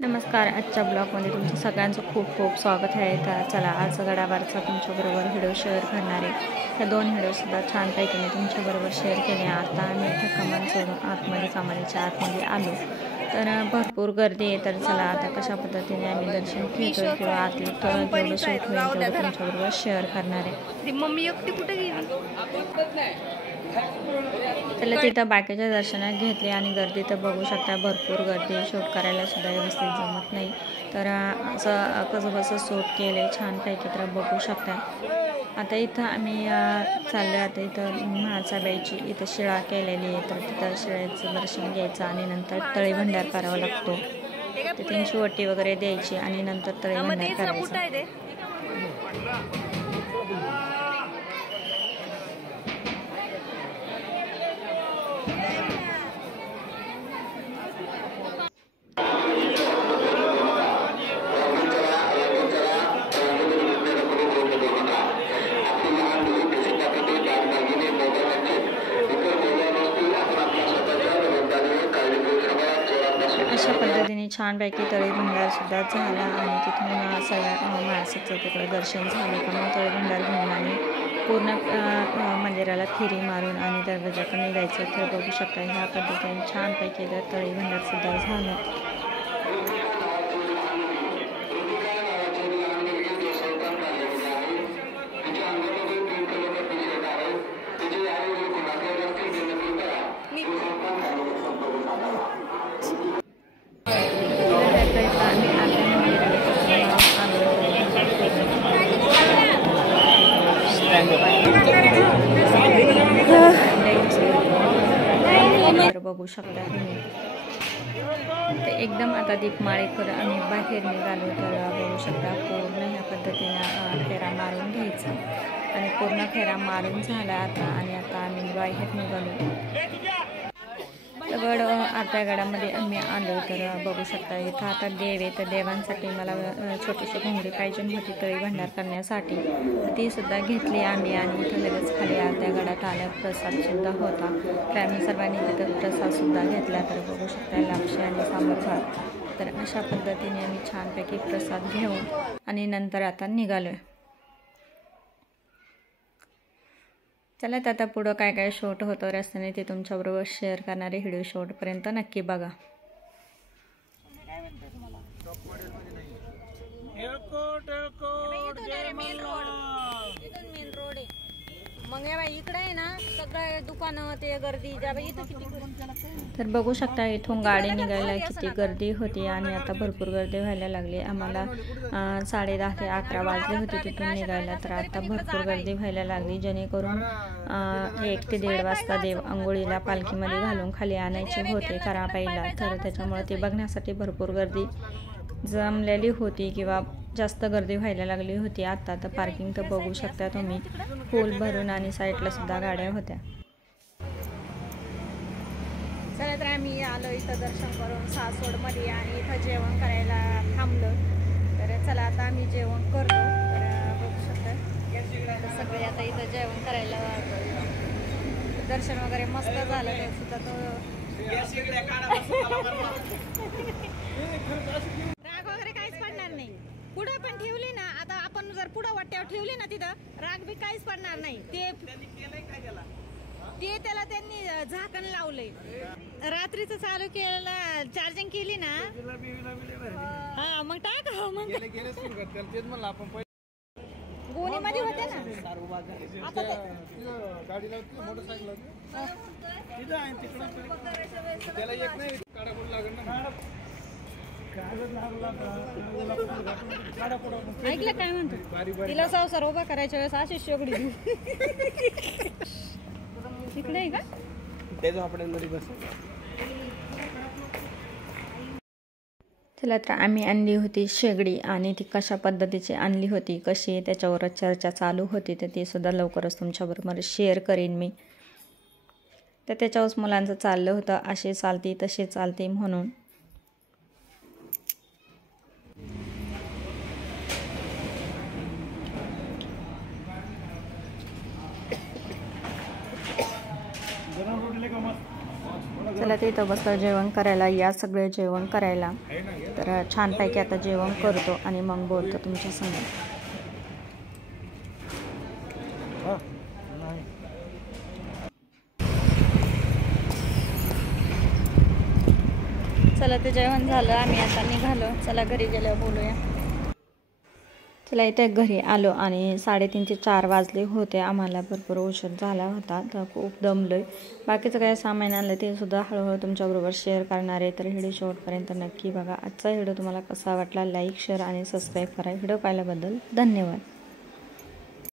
नमस्कार. आजच्या ब्लॉगमध्ये तुमचं सगळ्यांचं खूप खूप स्वागत आहे. तर चला आज गडावरचा तुमच्याबरोबर व्हिडिओ शेअर करणार आहे. ह्या 2 व्हिडिओसुद्धा छानपैकी मी तुमच्याबरोबर शेअर केले. आता आम्ही इथे कमान सोडून आतमध्ये कमानीच्या आतमध्ये आलो तर भरपूर गर्दी आहे. तर चला आता कशा पद्धतीने आम्ही दर्शन घेतो किंवा आतलं जेवढं शूट होईल तेवढं तुमच्याबरोबर शेअर करणार आहे. मम्मी एकटी कुठे गेली? त्याला तिथं बाकीच्या दर्शनात घेतले आणि गर्दी तर बघू शकता, भरपूर गर्दी. शूट करायला सुद्धा व्यवस्थित जमत नाही. तर असं कसं कसं शूट केले छानपैकी तर बघू शकता. आता इथं आम्ही चाललो. आता इथं महासाबाईची इथं शिळा केलेली आहे. तर तिथं शिळ्याचं दर्शन घ्यायचं आणि नंतर तळी भंडार करावा लागतो. ते त्यांची वटी वगैरे द्यायची आणि नंतर तळी भंडार करायचं. अशा पद्धतीने छानपैकी तळी भंडारसुद्धा झाला आणि तिथून सगळ्या माणसाचं तिकडे दर्शन झालं का मग तळी भंडार घेऊन आणि पूर्ण मंदिराला फेरी मारून आणि दरवाजाकडे निघायचं. तर बघू शकता ह्या पद्धतीने छानपैकी तळी भंडारसुद्धा झालं. बघू शकता तुम्ही ते एकदम आता दीपमाळी करून आम्ही बाहेर निघालो. तर बघू शकता पूर्ण ह्या पद्धतीनं फेरा मारून घ्यायचा आणि पूर्ण फेरा मारून झाला आता. आणि आता आम्ही बाहेर निघालो. गड अर्ध्या गडामध्ये आम्ही आलो. तर बघू शकता इथं आता देव आहे. तर देवांसाठी मला छोटीशी घोंगडी पाहिजे होती तळी भंडार करण्यासाठी. ती सुद्धा घेतली आम्ही आणि इथं लगेच खाली अर्ध्या गडात आल्या प्रसादसुद्धा होता. तर आम्ही सर्वांनी तिथं प्रसादसुद्धा घेतला. तर बघू शकता लापशी आणि सांबार भात. तर अशा पद्धतीने आम्ही छानपैकी प्रसाद घेऊन आणि नंतर आता निघालो आहे. चला तर आता पुढं काय काय शूट होतं रस्त्याने ते तुमच्याबरोबर शेअर करणारे. व्हिडिओ शेवटपर्यंत नक्की बघा. मग इकडे आहे ना सगळे दुकानं ते गर्दी. तर बघू शकता इथून गाडी निघायला किती गर्दी होती आणि आता भरपूर गर्दी व्हायला लागली. आम्हाला 10:30 ते 11 वाजले होते तिथून निघायला. तर आता भरपूर गर्दी व्हायला लागली जेणेकरून 1 ते 1:30 वाजता देव अंघोळीला पालखीमध्ये घालून खाली आणायचे होते करापाईला. तर त्याच्यामुळे ते बघण्यासाठी भरपूर गर्दी जमलेली होती किंवा जास्त गर्दी व्हायला लागली होती. आता तर पार्किंग तर बघू शकता तुम्ही फुल भरून आणि साईडला सुद्धा गाड्या होत्या. चला तर आम्ही आलो इथं दर्शन करून सासवडमध्ये आणि इथं जेवण करायला थांबलो. तर चला आता आम्ही जेवण करतो. तर बघू शकता सगळे आता इथं जेवण करायला दर्शन वगैरे मस्त झालं. ते सुद्धा तो राग वगैरे काहीच पडणार नाही. पुढं पण ठेवली ना आता आपण जर पुढं वाट्यावर ठेवली ना तिथं राग बी काहीच पडणार नाही. ते त्याला त्यांनी झाकण लावलंय. रात्रीचं चालू केलं चार्जिंग केली ना हा मग टाक. मग गोणीमध्ये होते ना आता ऐकलं काय म्हणतो तिला संसार उभा करायच्या वेळेस अशी शेगडी तिकडे आहे का त्याच्या हॉटेलमध्ये बस. चला तर आम्ही आणली होती शेगडी आणि ती कशा पद्धतीची आणली होती कशी त्याच्यावरच चर्चा चालू होती. तर ती सुद्धा लवकरच तुमच्याबरोबर शेअर करीन मी. तर त्याच्यावरच मुलांचं चाललं होतं असे चालते तसे चालते म्हणून. चला ते इथं बसलं जेवण करायला. या सगळे जेवण करायला. तर छानपैकी आता जेवण करतो आणि मग बोलतो तुमच्या संग. चला ते जेवण झालं, आम्ही आता निघालो. चला घरी गेल्यावर बोलूया. चला इथे घरी आलो आणि 3:30 ते 4 वाजले होते. आम्हाला भरपूर उशीर झाला होता, तर खूप दमलोय. बाकीचं काय सामान आणलं ते सुद्धा हळूहळू तुमच्याबरोबर शेअर करणार आहे. तर व्हिडिओ शेवटपर्यंत नक्की बघा. आजचा व्हिडिओ तुम्हाला कसा वाटला लाईक शेअर आणि सबस्क्राईब करा. व्हिडिओ पाहिल्याबद्दल धन्यवाद.